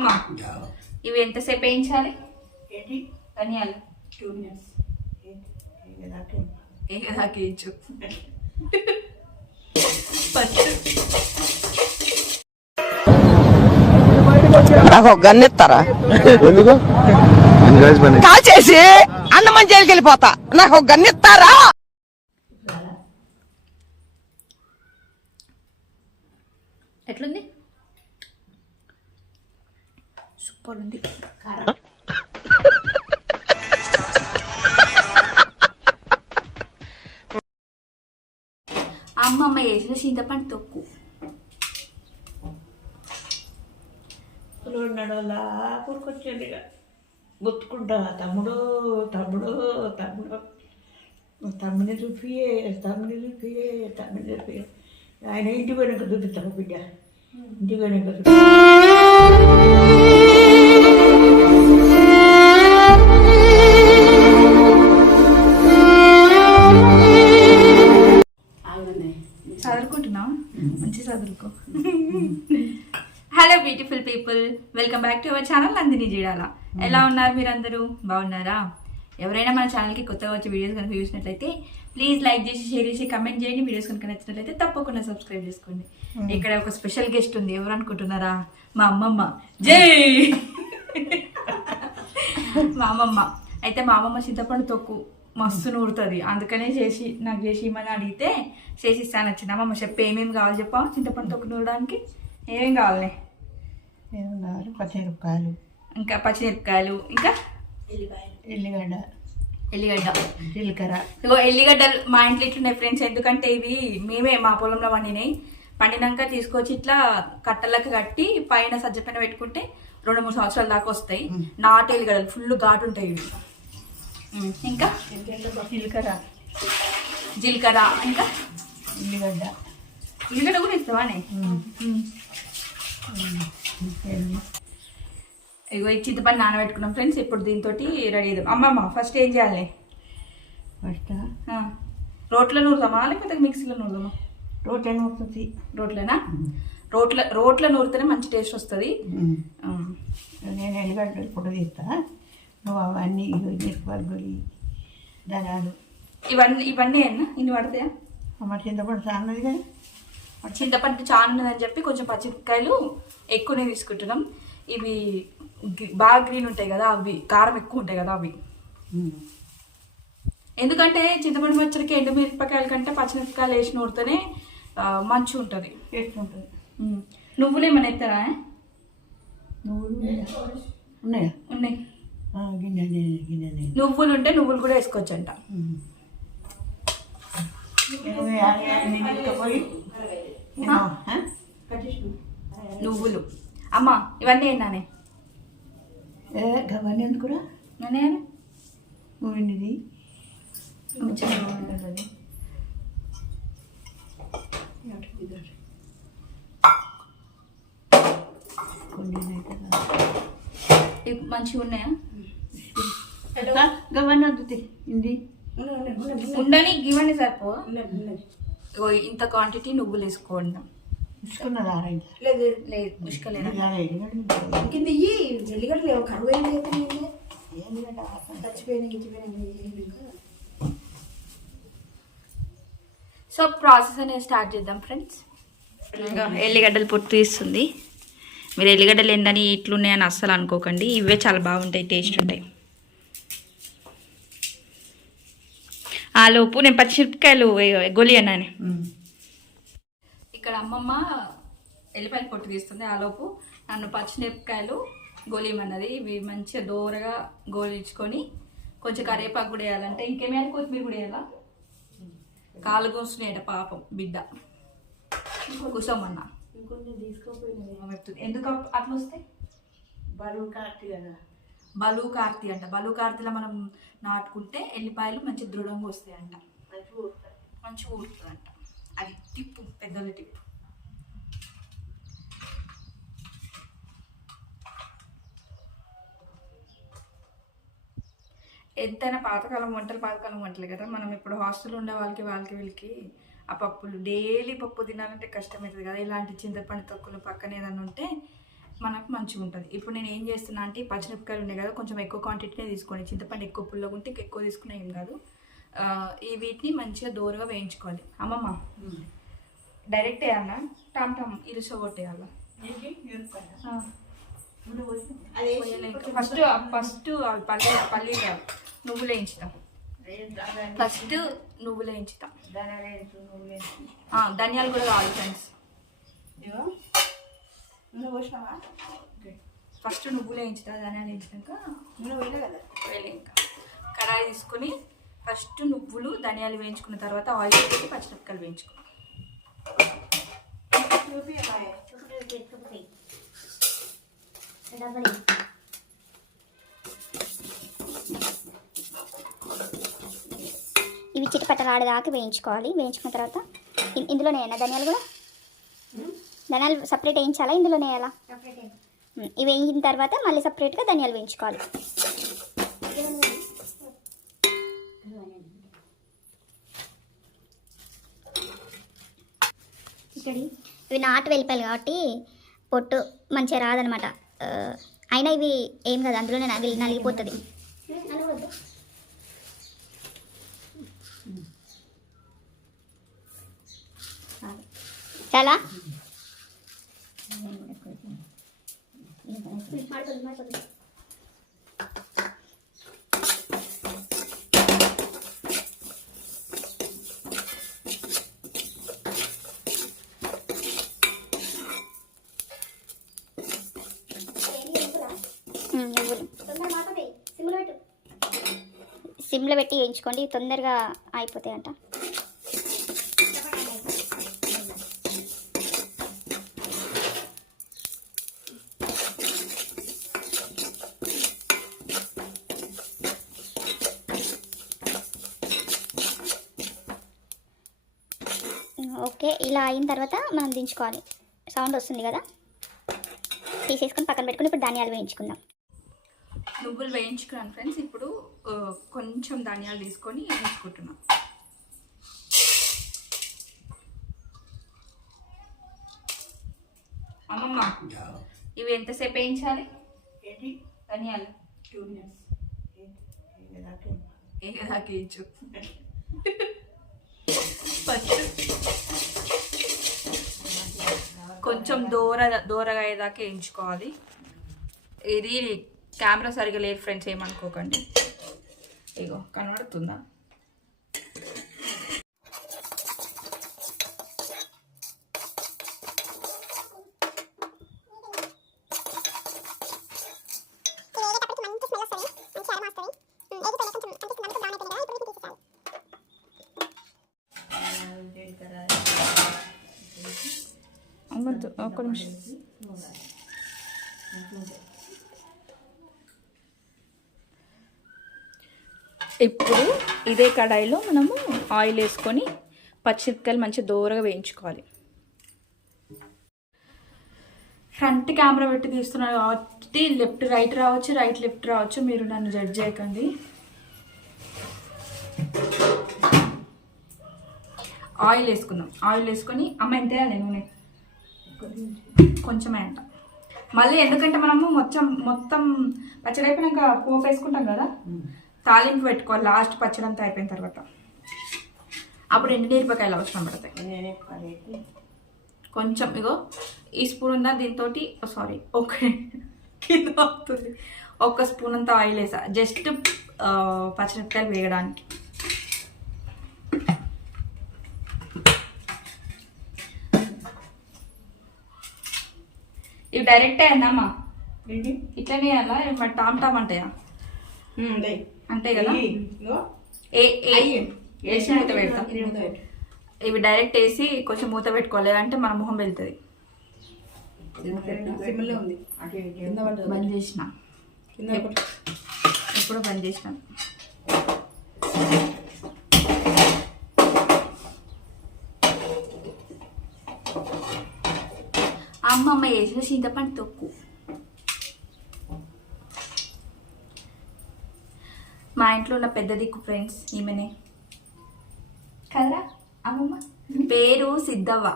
అమ్మమ్మ ఇవి ఎంతసేపు వేయించాలి? ఏంటి ధనియాలు 2 minutes. వేయించు ఫస్ట్. నాకు గన్నెత్తారా కాల్చేసి అన్నమని జైలుకి వెళ్ళిపోతా. నాకు గన్నెత్తారా? ఎట్లుంది? సూపర్ ఉంది. అమ్మమ్మ వేసిన చింతపండు తొక్కు నడవలా కూరుకొచ్చాడు ఇక గుర్తుకుంటా. తమ్ముడు తమ్ముడు తమ్ముడు తమ్ముని చూపియే తమ్ముని చూపియే తమ్ముని చూపియే. ఆయన ఇంటి వెనక చూపిస్తాను బిడ్డ, ఇంటి వెనక చదువుకుంటున్నా, మంచి చదువుకో. Hello beautiful people, welcome back to our channel Nandini Jeedala. ఎలా ఉన్నారు మీరందరూ? బాగున్నారా? ఎవరైనా మన ఛానల్కి కొత్తగా వచ్చే వీడియోస్ కనుక చూసినట్లయితే ప్లీజ్ లైక్ చేసి, షేర్ చేసి, కమెంట్ చేయండి. వీడియోస్ కనుక నచ్చినట్లయితే తప్పకుండా సబ్స్క్రైబ్ చేసుకోండి. ఇక్కడ ఒక స్పెషల్ గెస్ట్ ఉంది. ఎవరు అనుకుంటున్నారా? మా అమ్మమ్మ. జై మా అమ్మమ్మ. అయితే మా అమ్మమ్మ చింతపండు తొక్కు మస్తు నూరుతుంది, అందుకనే నాకు చేసి ఇమ్మని అడిగితే చేసి ఇస్తాను వచ్చింది. అమ్మమ్మ చెప్పి ఏమేమి కావాలి చెప్పా చింతపండు తొక్కు నూరడానికి? ఏమేమి కావాలి? ఏమన్నారు? పచ్చిమిరపకాయలు, ఇంకా పచ్చిమిరపకాయలు, ఇంకా ఎల్లిగడ్డ, జీలకర్ర. ఇగో ఎల్లిగడ్డలు మా ఇంట్లో ఇట్లున్నాయి ఫ్రెండ్స్. ఎందుకంటే ఇవి మేమే మా పొలంలో పండినాయి. పండినాక తీసుకొచ్చి ఇట్లా కట్టలకు కట్టి పైన సజ్జపైన పెట్టుకుంటే 2-3 సంవత్సరాల దాకా వస్తాయి. నాటు ఎల్లిగడ్డలు ఫుల్ ఘాటు ఉంటాయి ఇవి. ఇంకా జీలకర్ర, ఇంకా ఉల్లిగడ్డ కూడా ఇస్తావానే? ఇగో ఈ చింతపండు నానబెట్టుకున్నాం ఫ్రెండ్స్. ఇప్పుడు దీంతో రెడీ చేద్దాం. అమ్మమ్మ ఫస్ట్ ఏం చేయాలి? ఫస్ట్ రోట్లో నూరుదామా లేకపోతే మిక్సీలో నూరుదామా? రోట్లో నూరుతుంది. రోట్లోనా? రోట్లో నూరితేనే మంచి టేస్ట్ వస్తుంది. నేను ఎల్లిగడ్డలు పొడి తీస్తా, నువ్వు అవన్నీ మిరపకాయలు, ధనాలు ఇవన్నీ అయినా ఇన్ని పడతాయా? మరి చింతపండు చాన్నది కదా. చింతపండు చాలా ఉన్నదని చెప్పి కొంచెం పచ్చిమిరపకాయలు ఎక్కువనే తీసుకుంటున్నాం. ఇవి బాగా గ్రీన్ ఉంటాయి కదా, అవి కారం ఎక్కువ ఉంటాయి కదా అవి. ఎందుకంటే చింతపండు పచ్చడికి ఎండుమిరపకాయల కంటే పచ్చిమిరపకాయలు వేసి నూరితేనే మంచిగా ఉంటుంది, టేస్ట్ ఉంటుంది. నువ్వులు ఏమైనా ఎత్తారా? నువ్వులు ఉన్నాయా? ఉన్నాయి. గిన్నె నువ్వులు ఉంటే నువ్వులు కూడా వేసుకోవచ్చు అంట. నువ్వులు అమ్మ ఇవన్నీ అయినానే గవన్నీ ఎందుకురా? నూనెది మంచిగా ఉన్నాయా? గవన్నీ వద్దు ఇంది ఉండని ఇవన్నీ సరిపో. ఇంత క్వాంటిటీ నువ్వులు వేసుకోండి. ఉసుకున్నదా? లేదు లేదు ఉసుకలేదా? సో ప్రాసెస్ అనేది స్టార్ట్ చేద్దాం ఫ్రెండ్స్. ఎల్లిగడ్డలు పొట్టు తీస్తుంది. మీరు ఎల్లిగడ్డలు ఏందని ఇట్లున్నాయని అస్సలు అనుకోకండి, ఇవే చాలా బాగుంటాయి, టేస్ట్ ఉంటాయి. ఆ లోపు నేను పచ్చిమిరపకాయలు గొలి అన్నాను. ఇక్కడ అమ్మమ్మ ఎల్లిపాయలు పొట్టు తీస్తుంది. ఆ లోపు నన్ను పచ్చిమిరపకాయలు గోలిమన్నది. ఇవి మంచిగా దూరగా గోలించుకొని కొంచెం కరివేపాకు కూడా వేయాలంటే ఇంకేమైనా కొత్తిమీర కూడా వేయాలా? కాలు కూర్చునేట పాపం బిడ్డ కూర్చోమన్నా. ఎందుకు అట్లా వస్తాయి? బలు కార్తీ అంట. బలు కార్తీలో మనం నాటుకుంటే ఎల్లిపాయలు మంచి దృఢంగా వస్తాయి అంట, మంచిగా ఊరుతుంది అంట. అది టిప్పు, పెద్దల టిప్పు. ఎంతైనా పాతకాలం వంటలు కదా. మనం ఇప్పుడు హాస్టల్ ఉండే వాళ్ళకి వీళ్ళకి ఆ పప్పులు డైలీ పప్పు తినాలంటే కష్టమవుతుంది కదా. ఇలాంటి చింతపండు తొక్కులు పక్కన ఏదన్నా ఉంటే మనకు మంచిగా ఉంటుంది. ఇప్పుడు నేను ఏం చేస్తున్నా అంటే పచ్చిమిరపకాయలు ఉన్నాయి కదా, కొంచెం ఎక్కువ క్వాంటిటీనే తీసుకోండి. చింతపండు ఎక్కువ పుల్లగా ఉంటే ఎక్కువ తీసుకున్నా ఏం కాదు. ఈ వీటిని మంచిగా దూరగా వేయించుకోవాలి. అమ్మమ్మ డైరెక్ట్ వేయాలా టమ్ టమ్ ఇరుస కొట్టేయాలా? ఫస్ట్ అవి పల్లి నువ్వులు వేయించుతాం. ఫస్ట్ నువ్వులు వేయించుతాం. ధనియాలు కూడా కావాలి ఫ్రెండ్స్. ఫస్ట్ నువ్వులు వేయించుతా, ధనియాలు వేయించాక వేలే. ఇంకా కడాయి తీసుకొని ఫస్ట్ నువ్వులు ధనియాలు వేయించుకున్న తర్వాత ఆయిల్ వేసి పచ్చిమిరపకాయలు వేయించుకో. ఇవి చిటపటలాడేదాకా వేయించుకోవాలి. వేయించుకున్న తర్వాత ఇందులోనే వేయాలా ధనియాలు కూడా? ధనియాలు సపరేట్ వేయించాలా, ఇందులోనే వేయాలా? ఇవి వేయించిన తర్వాత మళ్ళీ సపరేట్గా ధనియాలు వేయించుకోవాలి. ఇవి నాటు వెల్లిపాయలు కాబట్టి పొట్టు మంచిగా రాదనమాట. అయినా ఇవి ఏం కాదు, అందులోనే నలిగిపోతుంది. చాలా సిమ్లో పెట్టి వేయించుకోండి, తొందరగా అయిపోతాయంట. ఓకే, ఇలా అయిన తర్వాత మనం దించుకోవాలి. సౌండ్ వస్తుంది కదా, తీసేసుకొని పక్కన పెట్టుకుని ఇప్పుడు ధనియాలు వేయించుకుందాం. నువ్వులు వేయించుకున్నాను ఫ్రెండ్స్. ఇప్పుడు కొంచెం ధనియాలు తీసుకొని వేయించుకుంటున్నాం. అమ్మమ్మ ఇవి ఎంతసేపు వేయించాలి ధనియాలు? 2 minutes. ఏదాకా వేయించు. కొంచెం దూరగా అయ్యేదాకా వేయించుకోవాలి. ఇది కెమెరా సరిగా లేదు ఫ్రెండ్స్, ఏమనుకోకండి. ఇగో కనబడుతుందా? ఒక నిమిషం. ఇప్పుడు ఇదే కడాయిలో మనము ఆయిల్ వేసుకొని పచ్చిమిరపకాయలు మంచిగా దూరగా వేయించుకోవాలి. ఫ్రంట్ కెమెరా పెట్టి తీస్తున్నాను కాబట్టి లెఫ్ట్ రైట్ రావచ్చు, రైట్ లెఫ్ట్ రావచ్చు. మీరు నన్ను జడ్జ్ చేయకండి. ఆయిల్ వేసుకుందాం. ఆయిల్ వేసుకొని అమ్మ ఎంత వేయాలి? నూనె కొంచెమే అంట. మళ్ళీ ఎందుకంటే మనము మొత్తం పచ్చడి అయిపోయినాక పోపు వేసుకుంటాం కదా, తాలింపు పెట్టుకోవాలి లాస్ట్ పచ్చడి అంతా అయిపోయిన తర్వాత. అప్పుడు ఎండుమిరపకాయలు అవసరం పడతాయి. కొంచెం ఇగో ఈ స్పూన్ ఉందా, దీంతో సారీ కింద అవుతుంది. 1 స్పూన్ అంతా ఆయిల్ వేసా, జస్ట్ పచ్చిమిరపకాయలు వేయడానికి. ఇవి డైరెక్ట్ అయ్యామ్మా, ఇట్లనే వేయాలా? టామ్ టామ్ అంటాయా? అంతే కదా. వేసి మూత పెడతాం. ఇవి డైరెక్ట్ వేసి కొంచెం మూత పెట్టుకోవాలి, అంటే మన మొహం వెళ్తుంది. బంద్ చేసిన, ఎప్పుడు బంద్ చేసిన. అమ్మమ్మ వేసిన చింతపండు తొక్కు. మా ఇంట్లో ఉన్న పెద్ద దిక్కు ఫ్రెండ్స్ ఈమెనే కదరా అమ్మమ్మ. పేరు సిద్ధవ్వ.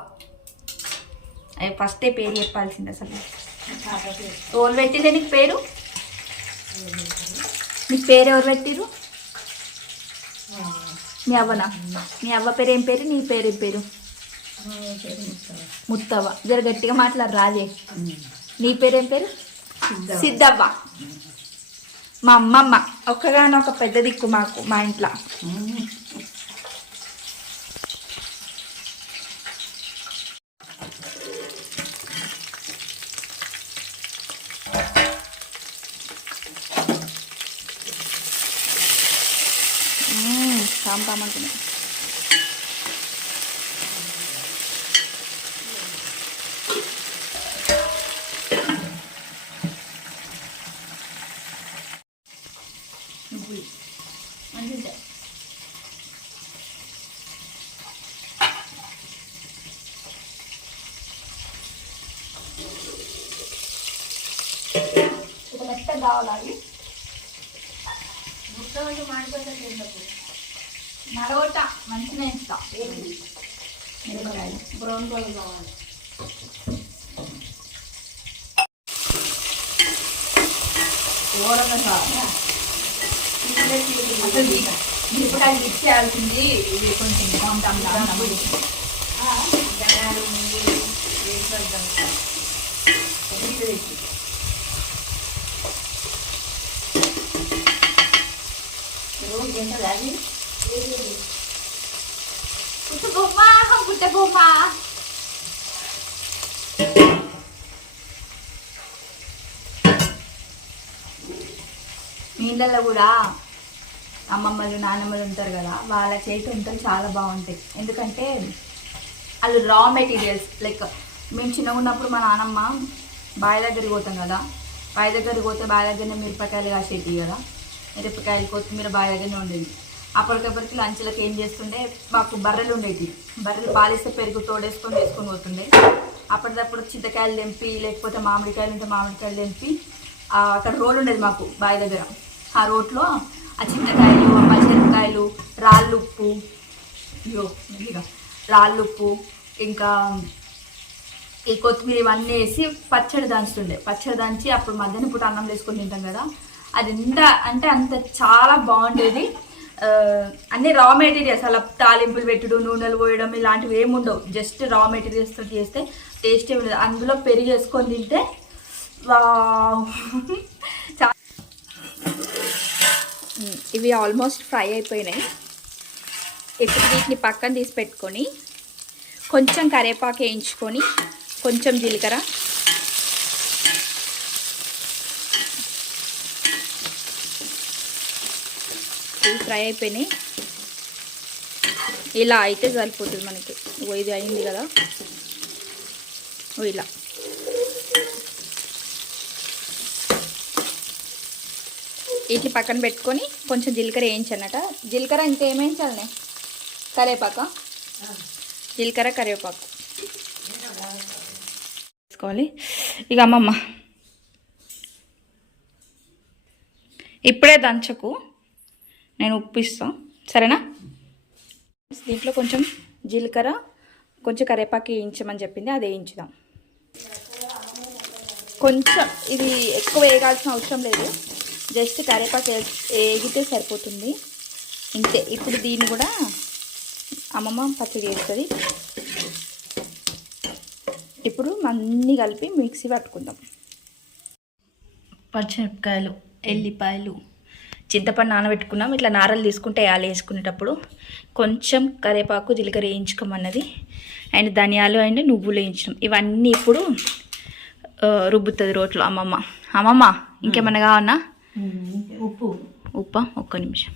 ఫస్టే పేరు చెప్పాల్సింది అసలు. ఎవరు పెట్టిరే నీకు పేరు? నీకు పేరు ఎవరు పెట్టిరు? మీ అవ్వనా? మీ అవ్వ పేరు ఏం పేరు? నీ పేరు ఏం పేరు? ముత్తవ్వ. జర గట్టిగా మాట్లాడు రాజే. నీ పేరేం పేరు? సిద్ధవ్వ. మా అమ్మమ్మ ఒక్కగానొక పెద్ద దిక్కు మాకు మా ఇంట్లో. సాంపామంటున్నా. మంచిగా మెత్తగా కావాలి. నడవట మంచిగా ఇస్తా. మిరపకాయలు బ్రౌన్ కలర్ కావాలి. మిరపకాయలు ఇచ్చేయాల్సింది. ఇది కొంచెం పుట్టబొమ్మ మీ ఇళ్ళల్లో కూడా అమ్మమ్మలు నాన్నమ్మలు ఉంటారు కదా, వాళ్ళ చేతి వంటలు చాలా బాగుంటాయి. ఎందుకంటే వాళ్ళు రా మెటీరియల్స్ లైక్ మేము చిన్నగా ఉన్నప్పుడు మా నాన్నమ్మ బావి దగ్గరికి పోతాం కదా, బావి దగ్గరికి పోతే బావి దగ్గరనే మిరపకాయలు కాసేటివి కదా, మిరపకాయలు కొత్తిమీర బావి దగ్గరనే ఉండేది. అప్పటికప్పటికి లంచ్లకు ఏం చేస్తుండే, మాకు బర్రెలు ఉండేవి. బర్రెలు పాలిస్తే పెరుగు తోడేసుకొని వేసుకొని పోతుండే. అప్పటికప్పుడు చింతకాయలు తెంపి లేకపోతే మామిడికాయలు ఉంటే మామిడికాయలు తెంపి అక్కడ రోలు ఉండేది మాకు బావి దగ్గర. ఆ రోట్లో ఆ చింతకాయలు, ఆ పచ్చిమిరపకాయలు, రాళ్ళుప్పు, రాళ్ళుప్పు ఇంకా ఈ కొత్తిమీర ఇవన్నీ వేసి పచ్చడి దంచుతుండే. పచ్చడి దంచి అప్పుడు మధ్యాహ్నం పూట అన్నం వేసుకొని తింటాం కదా, అది ఎంత అంటే అంత చాలా బాగుండేది. అన్ని రా మెటీరియల్స్, అలా తాలింపులు పెట్టుడు, నూనెలు పోయడం ఇలాంటివి ఏమి ఉండవు. జస్ట్ రా మెటీరియల్స్తో చేస్తే టేస్టీ ఉండదు. అందులో పెరుగు వేసుకొని తింటే ఇవి ఆల్మోస్ట్ ఫ్రై అయిపోయినాయి. ఇప్పుడు వీటిని పక్కన తీసి పెట్టుకొని కొంచెం కరివేపాకు వేయించుకొని కొంచెం జీలకర్ర, ఇవి ఫ్రై అయిపోయినాయి. ఇలా అయితే సరిపోతుంది మనకి. ఇది అయింది కదా, ఇలా వీటిని పక్కన పెట్టుకొని కొంచెం జీలకర్ర వేయించన్నట. జీలకర్ర ఇంకేం వేయించాలనే? కరివేపాకు, జీలకర్ర కరివేపాకు వేసుకోవాలి. ఇక అమ్మమ్మ ఇప్పుడే దంచకు, నేను ఉప్పు ఇస్తాను సరేనా? దీంట్లో కొంచెం జీలకర్ర కొంచెం కరివేపాకు వేయించమని చెప్పింది, అది వేయించుదాం. కొంచెం ఇది ఎక్కువ వేయగాల్సిన అవసరం లేదు, జస్ట్ కరివేపాకు వేగితే సరిపోతుంది ఇంతే. ఇప్పుడు దీన్ని కూడా అమ్మమ్మ పచ్చడి వేస్తుంది. ఇప్పుడు అన్నీ కలిపి మిక్సీ పట్టుకుందాం. పచ్చిమిరపకాయలు, ఎల్లిపాయలు, చింతపండు నానబెట్టుకున్నాం. ఇట్లా నారలు తీసుకుంటే వేయాలి. వేసుకునేటప్పుడు కొంచెం కరివేపాకు, జీలకర్ర వేయించుకోమన్నది, అండ్ ధనియాలు అండ్ నువ్వులు వేయించడం. ఇవన్నీ ఇప్పుడు రుబ్బుతుంది రోట్లో అమ్మమ్మ. అమ్మమ్మ ఇంకేమన్నా కావన్నా? ఉప్ప ఒక్క నిమిషం.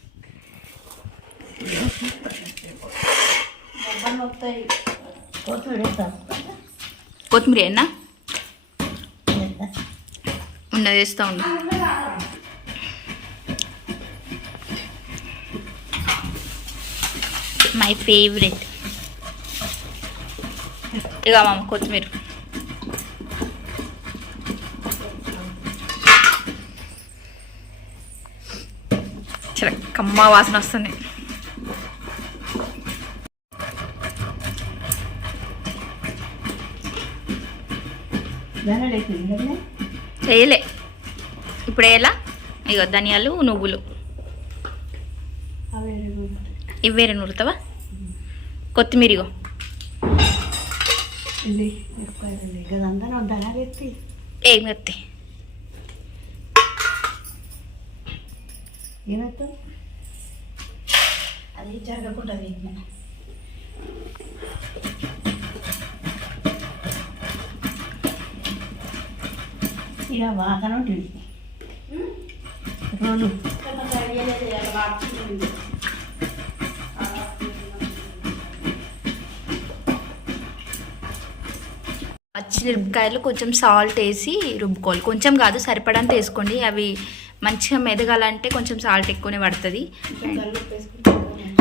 కొత్తిమీర ఏనా ఉన్నది వేస్తూ ఉండు. My favourite. ఇక మామ కొత్తిమీర చాలా కమ్మ వాసన వస్తుంది. చేసింది చేయలే. ఇప్పుడు ఎలా ఇగో ధనియాలు నువ్వులు అవి ఇవి వేరే నూరుతావా? కొత్తిమీర ఇగో ఇది ఎక్కువ కదంతా ఉంటానా ఎత్తి ఏం ఎత్తి ఏమవుతాం అది జరగకుండా ఇక వాసన ఉంటుంది రోజు పచ్చిమిరపకాయలు కొంచెం సాల్ట్ వేసి రుబ్బుకోవాలి. కొంచెం కాదు, సరిపడంత వేసుకోండి. అవి మంచిగా మెదగాలంటే కొంచెం సాల్ట్ ఎక్కువనే పడుతుంది.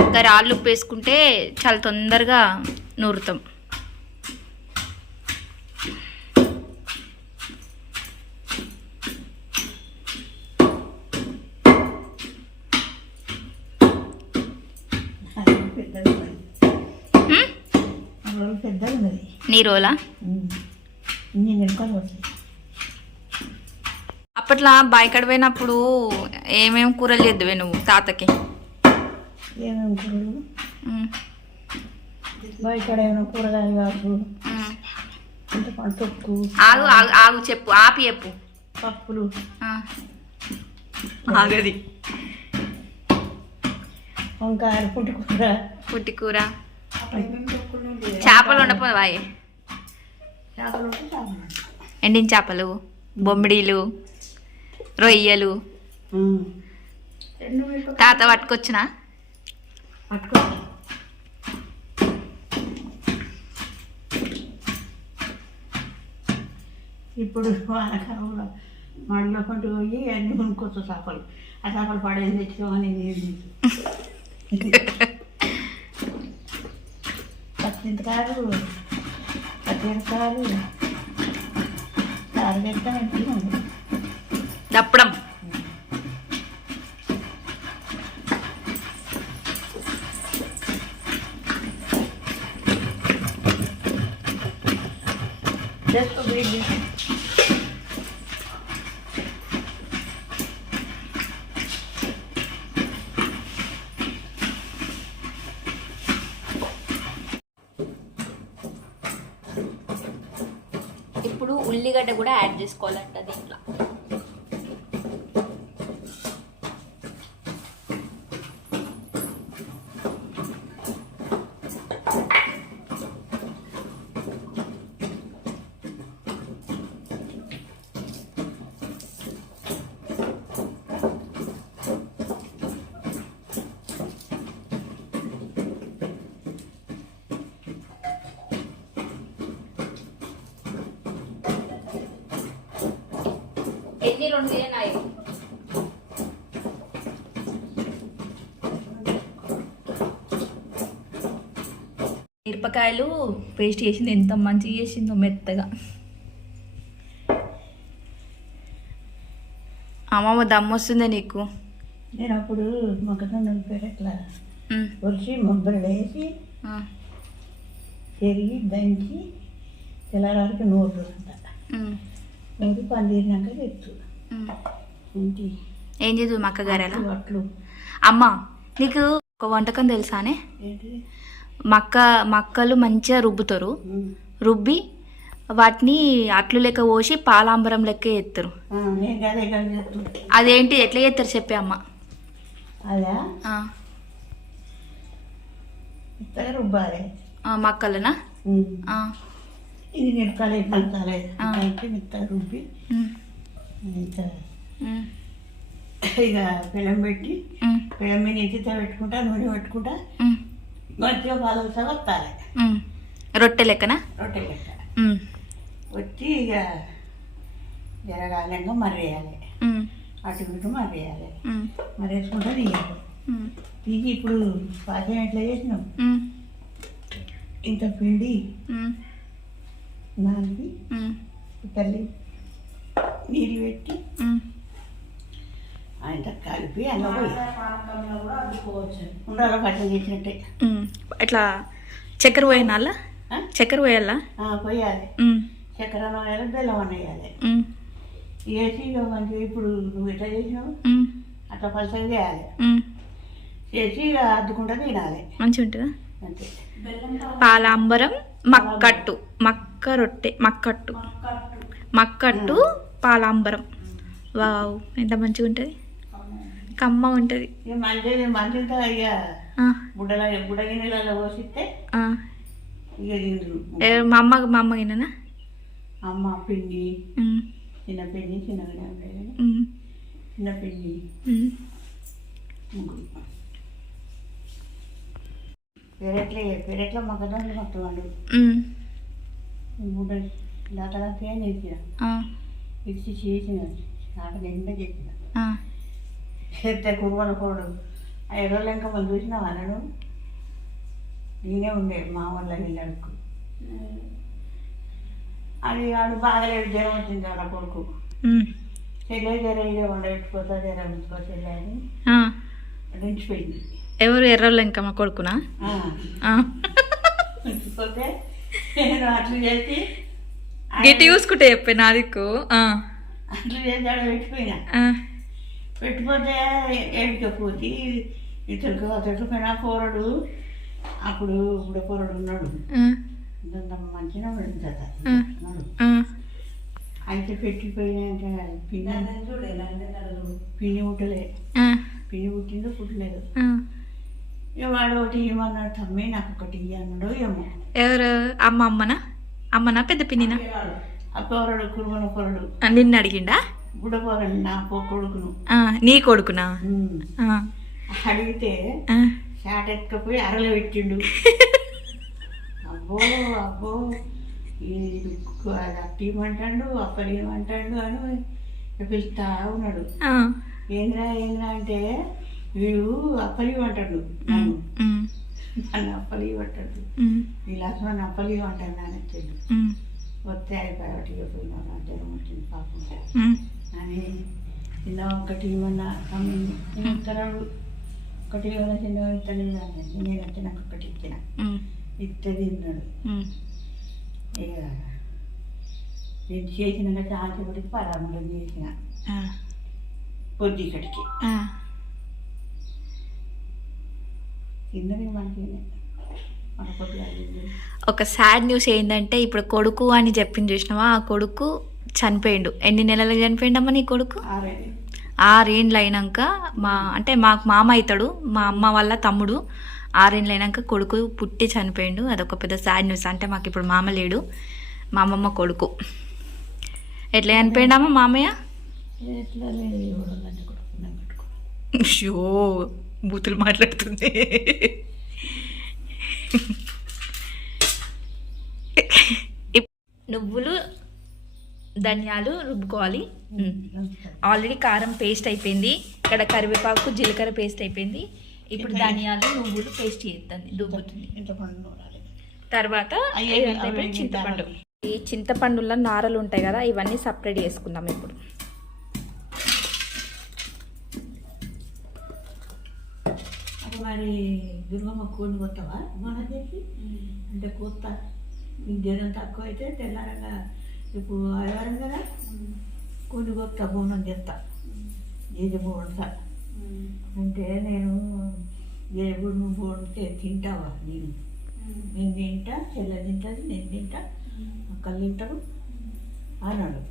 ఇంకా రాళ్ళు ఉప్పు వేసుకుంటే చాలా తొందరగా నూరుతాం. పెద్దది ఉన్నది నీ రోలా నేను ఎక్కువ వస్తాయి. అప్పట్లో బాయికాడ పోయినప్పుడు ఏమేమి కూరలు చేద్దువే నువ్వు తాతకి? ఏమేమి కూరలు బయట ఏమైనా కూరగాయలు కాదు, చింతపండు తొక్కు, ఆగు ఆగు ఆగు చెప్పు, ఆపి చెప్పు. పప్పులు, ఆగది వంకాయలు, పుట్టుకూర, పుట్టి కూర, చేపలు ఉండపోదు వాయే, చేపలు ఎండిన చేపలు, బొమ్మిడీలు, రొయ్యలు తాత పట్టుకొచ్చినా పట్టుకో. ఇప్పుడు వానకాలంలో మడిలో కొంటూ పోయి అన్నీ కొనుక్కొచ్చు చేపలు. ఆ చేపలు పడేది తెచ్చుకోమని పచ్చిమిరకాయలు, పచ్చిమిరకాయలు చారు తెస్తా మంచిగా ఉంది. దప్పడం చేసుకో వేడి. ఇప్పుడు ఉల్లిగడ్డ కూడా యాడ్ చేసుకోవాలంట దీంట్లో. ఎన్ని రెండు తినాయి మిరపకాయలు పేస్ట్ చేసింది, ఎంత మంచిగా చేసిందో మెత్తగా. అమ్మమ్మ దమ్ము వస్తుంది నీకు. నేను అప్పుడు మొక్కజొన్న పెరట్లా వచ్చి మొబ్బలు వేసి పెరిగి దంచి తెల్లవారికి నూరు నూరు పనిచేసినాక తెచ్చు ఇంటి ఏం చేద్దు మక్క గారెలా అట్లు. అమ్మ నీకు ఒక వంటకం తెలుసానే? ఏంటి మక్కలు మంచిగా రుబ్బుతారు, రుబ్బి వాటిని అట్లు లెక్క పోసి పాలాంబరం లెక్క ఎత్తారు. నేను అదే కానీ చెప్తున్నా. అదేంటి ఎట్లా చేస్తారు చెప్పే అమ్మ. అదా ఇత్తగా రుబ్బాలి మక్కలనా? ఇది మిరపకాయలు పంచాలి మిత్త రుబ్బి ఇంత ఇక పెళ్ళం పెట్టి పెళ్ళం మీద ఎత్తితే పెట్టుకుంటా, నూనె పెట్టుకుంటా, మంచిగా పాలసా వస్తాలి. రొట్టె లెక్కనా? రొట్టె లెక్క వచ్చి ఇక జరగాలంగా మర్రేయాలి, అటు ఇటు మర్రేయాలి. మర్రేసుకుంటా తీయాలి. తీసి ఇప్పుడు పాచం ఎట్లా చేసినాం ఇంత పిండి నాలుగు తల్లి నీళ్ళు పెట్టి ఆయన కలిపి అలా ఉండాల పట్టం చేసినట్టే. ఇట్లా చక్కెర పోయినాలా? చక్కెర పోయాలా? పోయాలి. చక్కెర వేయాలి, బెల్లం అన్న వేయాలి. ఉమ్, వేసి ఇక మంచిగా ఇప్పుడు నువ్వు ఎట్లా చేసినావు ఉమ్, అట్లా పలసగా చేయాలి. ఉమ్. చేసి ఇక అద్దుకుంటా తినాలి మంచిగా ఉంటుందా? అంతే. పాలాంబరం, మక్కట్టు, మక్క రొట్టె, మక్కట్టు పాలాంబరం. వావ్, ఎంత మంచిగా ఉంటుంది, కమ్మ ఉంటుంది. ఇక మంచిగా ఇక బుడ్డ గిన్నెలలో పోసిస్తే ఇక తింటారు. మా అమ్మ గిన్నెనా? అమ్మ పిండి, చిన్న పిండి, చిన్నగానే ఉంటాయి కానీ చిన్న పిండి ముగ్గురు. పెరట్లో మగ్గదాన్ని మొత్తం వండు బుడ్డ దాతలకే నేర్చిన ఇచ్చి చేసిన నాకు నిండా చేసిన చేస్తే కురువనుకోడు. ఆ ఎర్రలు ఇంకా మనం చూసిన వాళ్ళను నేనే ఉండే మా వాళ్ళ ఇళ్ళకు. అది వాడు బాగాలేడు, జ్వరం వచ్చింది వాళ్ళ కొడుకు. చెల్లె జ్వర ఇదే వండబెట్టుకోతా, జ్వరం ఉంచుకో చెల్లె అని ఉంచిపోయింది. ఎవరు ఎర్రలు ఇంకా మా కొడుకునా? ఉంచిపోతే నేను అట్లు చేసి గిట్టి చూసుకుంటే చెప్పే నా దిక్కు. అట్లు చేసి ఆడ పెట్టిపోయినా. పెట్టిపోతే ఏడికి పోతే ఇతరుకు అతడు పైన పోరడు, అప్పుడు ఇప్పుడు పోరడు ఉన్నాడు, మంచిగా పెడుతుంది అయితే పెట్టిపోయినాక పిన్ని పుట్టలే, పిన్ని పుట్టిందో పుట్టలేదు. ఇక వాడు ఒకటి ఇవ్వమన్నాడు, తమ్మి నాకు ఒకటి ఇయ్య అన్నాడు. ఏమో ఎవరు అమ్మనా పెద్ద పిన్నినా? ఆ పోరడు కురుమన పోరడు నిన్ను అడిగిండా? బుడ్డ పోరడు నా కొడుకును. నీ కొడుకునా? అడిగితే షాట్ ఎత్తుకపోయి అరలో పెట్టిండు. అబ్బో అబ్బో అది ఇవ్వమంటాడు, అప్పలు ఇవ్వమంటాడు అని పిలుస్తా ఉన్నాడు. ఏంద్రా అంటే వీడు అప్పలు ఇవ్వమంటాడు, నన్ను అప్పలు ఇవ్వమంటాడు, వీళ్ళ అప్పలు ఇవ్వమంటాడు నాన్న వచ్చాడు. వస్తే అయిపోయి పోయినా జ్వరం వచ్చింది పాపం అని చిన్న ఒకటి ఇవ్వన్నా ఇతరుడు ఒకటి ఇవ్వనా చిన్న ఇతడు నేను వచ్చి నాకు ఒకటి ఇచ్చిన ఇస్తే తిన్నాడు. ఇక నేను చేసినాక చాలాసేపటికి పరామర్శం చేసిన పొద్దుకడికి కిందని మనకి మన పొద్దుగా. ఒక సాడ్ న్యూస్ ఏంటంటే ఇప్పుడు కొడుకు అని చెప్పింది చూసినావా, ఆ కొడుకు చనిపోయిండు. ఎన్ని నెలలు చనిపోయిండమ్మా నీ కొడుకు? 6 ఏండ్లు అయినాక మాకు మామ అవుతాడు, మా అమ్మ వాళ్ళ తమ్ముడు. 6 ఏండ్లు అయినాక కొడుకు పుట్టి చనిపోయిండు. అదొక పెద్ద సాడ్ న్యూస్. అంటే మాకు ఇప్పుడు మామ లేడు, మా అమ్మమ్మ కొడుకు. ఎట్లా చనిపోయిండమ్మా మామయ్య? షో బూతులు మాట్లాడుతుంది. నువ్వులు ధనియాలు రుబ్బుకోవాలి. ఆల్రెడీ కారం పేస్ట్ అయిపోయింది, ఇక్కడ కరివేపాకు జీలకర్ర పేస్ట్ అయిపోయింది. ఇప్పుడు ధనియాలు నువ్వులు పేస్ట్ చేస్తుంది, దుబ్బుతుంది. తర్వాత చింతపండు. ఈ చింతపండులో నారలు ఉంటాయి కదా, ఇవన్నీ సపరేట్ చేసుకుందాం ఇప్పుడు. మరి దుర్గమ్మ కోడి కొత్తవా మన చేసి అంటే కొత్త ఈ జ్వరం తక్కువ అయితే తెల్లారంగా ఇప్పుడు ఆదివారం కదా కోడి కొత్త బోనం చేస్తా, గేదె బోనంతా. అంటే నేను గేదె బోనితే తింటావా? నేను తింటా, చెల్లె తింటుంది, నేను తింటా, అక్కలు తింటారు అన్నాడు.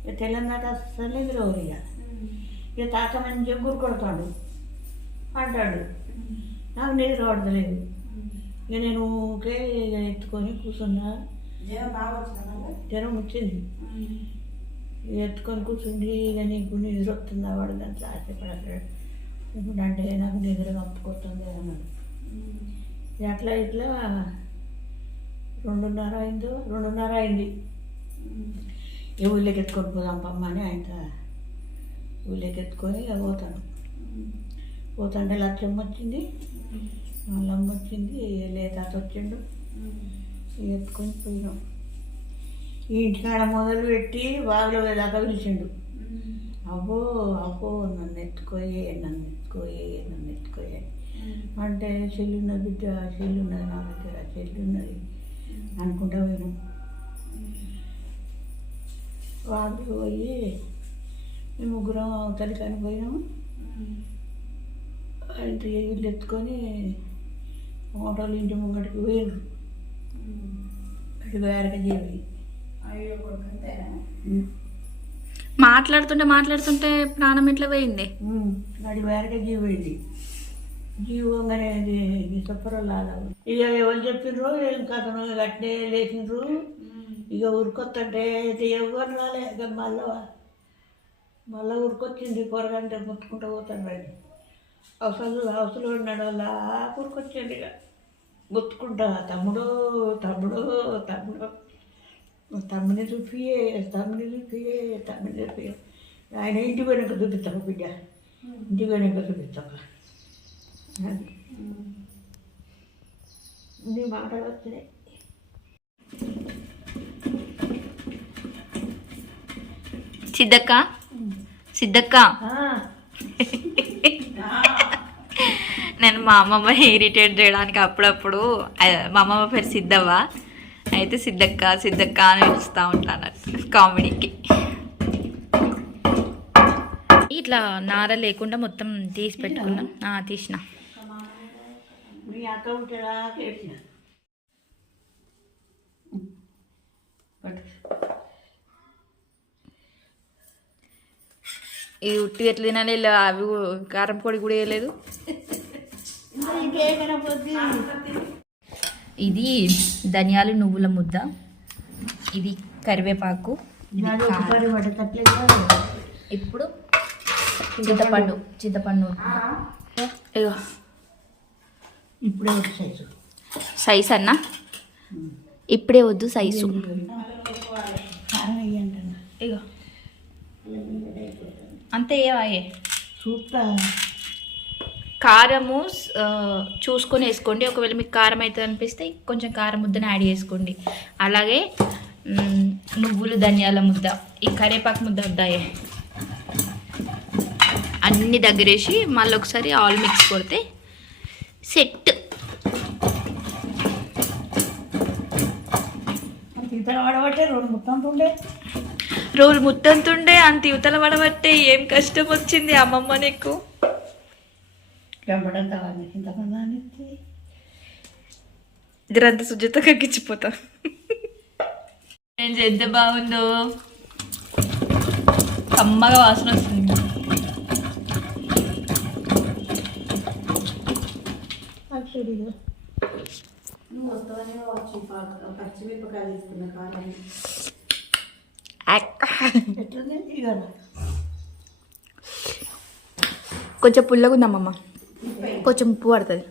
ఇక తెలంగాణ అస్సలు ఎదురవరు. ఇక తాత మంచిగా గురి కొడతాడు అంటాడు, నాకు నిద్ర పడతలేదు. ఇక నేను ఊకే ఎత్తుకొని కూర్చున్నా, జ్వరం వచ్చింది, ఎత్తుకొని కూర్చుండి ఇక నీకు నిద్ర వస్తుందా వాడు దాంట్లో ఆశపడతాడు. ఇప్పుడు అంటే నాకు నిద్ర కప్పుకొస్తుంది అన్నాడు. అట్లా ఇట్లా 2:30 అయింది. ఇక ఊళ్ళోకి ఎత్తుకొని పోదాం పమ్మని ఆయన ఊళ్ళోకి ఎత్తుకొని ఇక పోతుంటే లక్ష్యం వచ్చింది, వాళ్ళమ్మ వచ్చింది, లేతాత వచ్చిండు, ఎత్తుకొని పోయినాం. ఈ ఇంటికాడ మొదలు పెట్టి బావిలో దాకా పిలిచిండు. అబ్బో అబ్బో నన్ను ఎత్తుకోయే అంటే చెల్లున్నది బిడ్డ, చెల్లున్నది నా దగ్గర, చెల్లున్నది అనుకుంటా పోయినాం. వాళ్ళు పోయి మేము ముగ్గురం అవతలికని పోయినాము. ఇంటి ఇల్లు ఎత్తుకొని మోటార్లు ఇంటి ముంగడికి పోయినారు. అది వేరగా జీవి మాట్లాడుతుంటే ప్రాణం ఎట్లా పోయింది? అది వేరగా జీవి జీవంగానే చెప్పరలాగా ఇక ఎవరు చెప్పిండ్రు ఏం కథను గట్టినే లేచిండ్రు. ఇక ఉరికొత్తంటే ఎవరు రాలే. ఇక మళ్ళీ ఉరికొచ్చింది. పొరగంటే ముట్టుకుంటూ పోతాడు వాడిని. హౌస్లో ఉన్నాడు వాళ్ళ ఉరికొచ్చింది. ఇక ముట్టుకుంటా తమ్ముడు తమ్ముడు తమ్ముడు తమ్ముని చూపియే ఆయన ఇంటి వెనక చూపిస్తాను బిడ్డ, ఇంటి వెనక చూపిస్తాను. నీ మాటలు వచ్చినాయి. సిద్ధక్క నేను మా అమ్మమ్మని ఇరిటేట్ చేయడానికి అప్పుడప్పుడు మా అమ్మమ్మ పేరు సిద్ధవ్వ అయితే సిద్ధక్క అని పిలుస్తూ ఉంటాను కామెడీకి. ఇట్లా నార లేకుండా మొత్తం తీసి పెట్టుకున్నా. తీసిన మీ అక్క ఉంటాడా కేసిన ఈ ఉట్టి ఎట్లా తినాలి? అవి కారం పొడి కూడా వేయలేదు. ఇది ధనియాలు నువ్వుల ముద్ద, ఇది కరివేపాకు, ఇప్పుడు చింతపండు ఇప్పుడే సైజు అన్న ఇప్పుడే వద్దు సైజు. ఇగో అంతే ఏవాయే చూస్తా. కారము చూసుకొని వేసుకోండి. ఒకవేళ మీకు కారం అవుతుంది అనిపిస్తే కొంచెం కారం ముద్దను యాడ్ చేసుకోండి. అలాగే నువ్వులు ధనియాల ముద్ద, ఈ కరివేపాకు ముద్ద వద్దాయే అన్నీ దగ్గరేసి మళ్ళీ ఒకసారి ఆల్ మిక్స్ కొడితే సెట్. రోలు ముత్తంతుండే అంత యువతల పడబట్టే ఏం కష్టం వచ్చింది అమ్మమ్మ నీకు. ఇద్దరంతా సుజాత కక్కించిపోతా. ఫ్రెండ్స్ ఎంత బాగుందో, కమ్మగా వాసన వస్తుంది. కొంచెం పుల్లగా ఉందమ్మమ్మ, కొంచెం ఉప్పు పడుతుంది.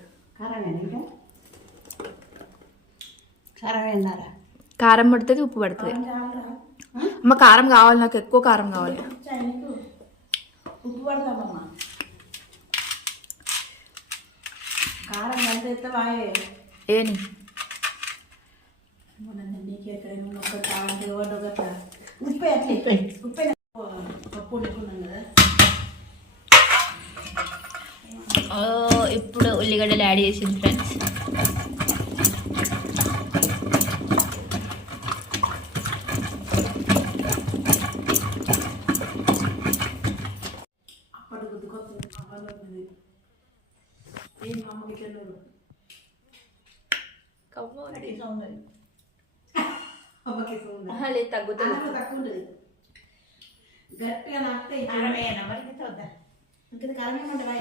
కారం పడుతుంది, ఉప్పు పడుతుంది. అమ్మ కారం కావాలి, నాకు ఎక్కువ కారం కావాలి. ఉప్పు పడతామమ్మా, కారం ఎంత ఎత్తవాయే ఏని నీకు ఎక్కడైనా ఒక్క కావాలంటే ఒకట్లా ఉప్పే అట్లే ఉప్పే పప్పు వండుకున్నాం కదా. ఇప్పుడు ఉల్లిగడ్డలు యాడ్ చేసింది ఫ్రెండ్స్. అప్పటి గుర్తుకొస్తుంది ఏం అమ్మకి ఇట్లా తగ్గుతుంది, తక్కువ ఉంటుంది గట్టిగా నాకుతాయి. కారమేనా మరి వద్దా ఇంక కారమేమంటారా?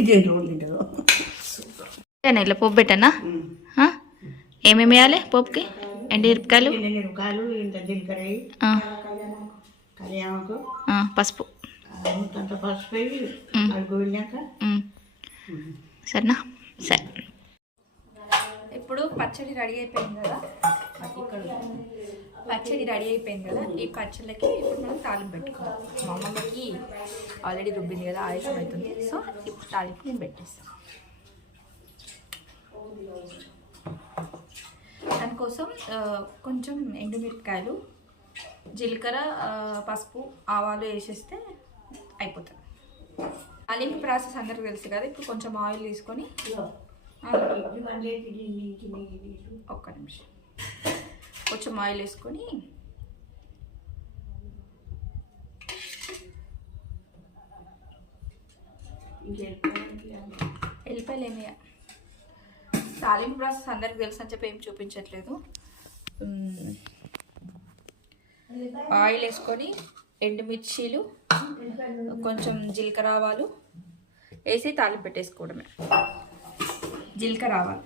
ఇదే రోజు ఇట్లా పోపు పెట్టనా? ఏమేమి వేయాలి పోపుకి? ఎండుమిరపకాయలు, ఇంత జీలకర్ర, కళ్యాణకు, పసుపు, అంత పసుపు అడుగు వెళ్ళాక సరేనా? సరే, ఇప్పుడు పచ్చడి రెడీ అయిపోయింది కదా. పచ్చడి రెడీ అయిపోయింది కదా. ఈ పచ్చడికి ఇప్పుడు మనం తాలింపు పెట్టుకోవాలి. మా అమ్మమ్మకి ఆల్రెడీ రుబ్బింది కదా, ఆలస్యం అవుతుంది. సో ఇప్పుడు తాలింపు నేను పెట్టేస్తాను. దానికోసం కొంచెం ఎండుమిరపకాయలు, జీలకర్ర, పసుపు, ఆవాలు వేసేస్తే అయిపోతుంది. తాలింపు ప్రాసెస్ అందరికి తెలుసు కదా. ఇప్పుడు కొంచెం ఆయిల్ తీసుకొని ఒక్క నిమిషం కొంచెం ఆయిల్ వేసుకొని ఎల్లిపాయలు ఏమి తాలింపు ప్రాసెస్ అందరికి తెలుసు అని చెప్పి ఏం చూపించట్లేదు. ఆయిల్ వేసుకొని ఎండుమిర్చీలు, కొంచెం జీలకర్ర ఆవాలు వేసి తాలింపు పెట్టేసుకోవడమే. జీలకర్ర ఆవాలు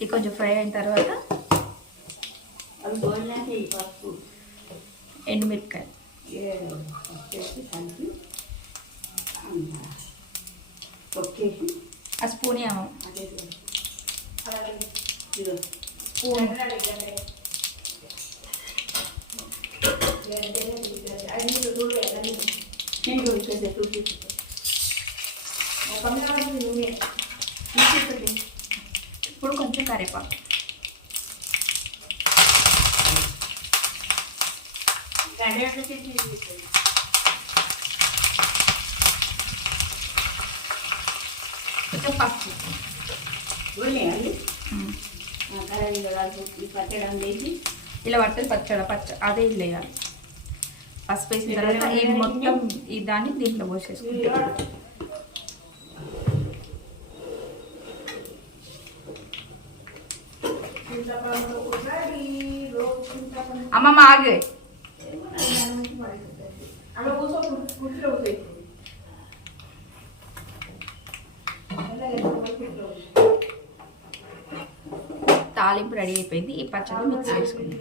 ఇది కొంచెం ఫ్రై అయిన తర్వాత ఎండుమిరపకాయలు ఆ స్పూన్ ఏమో స్పూన్ ఇప్పుడు కొంచెం కరివేపాకు, కొంచెం పసుపు, ఇలా పడుతుంది పచ్చడి అదే ఇల్లు వేయాలి. పసుపు వేసిన తర్వాత ఇది మొత్తం ఈ దాన్ని దీంట్లో పోసేసుకుంటాం. అమ్మమ్మ ఆగే తాలింపు రెడీ అయిపోయింది. ఈ పచ్చడి మిక్స్ చేసుకుంది.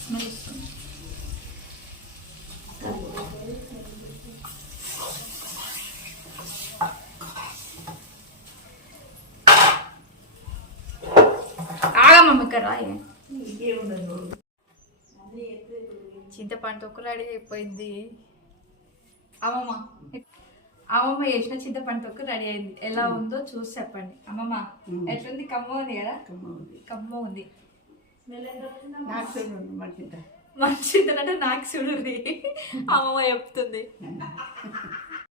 స్మెల్ వస్తుంది. ఆగమ్మ ఇక్కడ రాయి. చింతపండు తొక్కు రెడీ అయిపోయింది. అమ్మమ్మ చేసిన చింతపండు తొక్కు రెడీ అయింది. ఎలా ఉందో చూసి చెప్పండి. అమ్మమ్మ ఎట్లుంది? కమ్మ ఉంది కదా? కమ్మ ఉంది. మంచిది అంటే నాకు చూడు అమ్మమ్మ చెప్తుంది.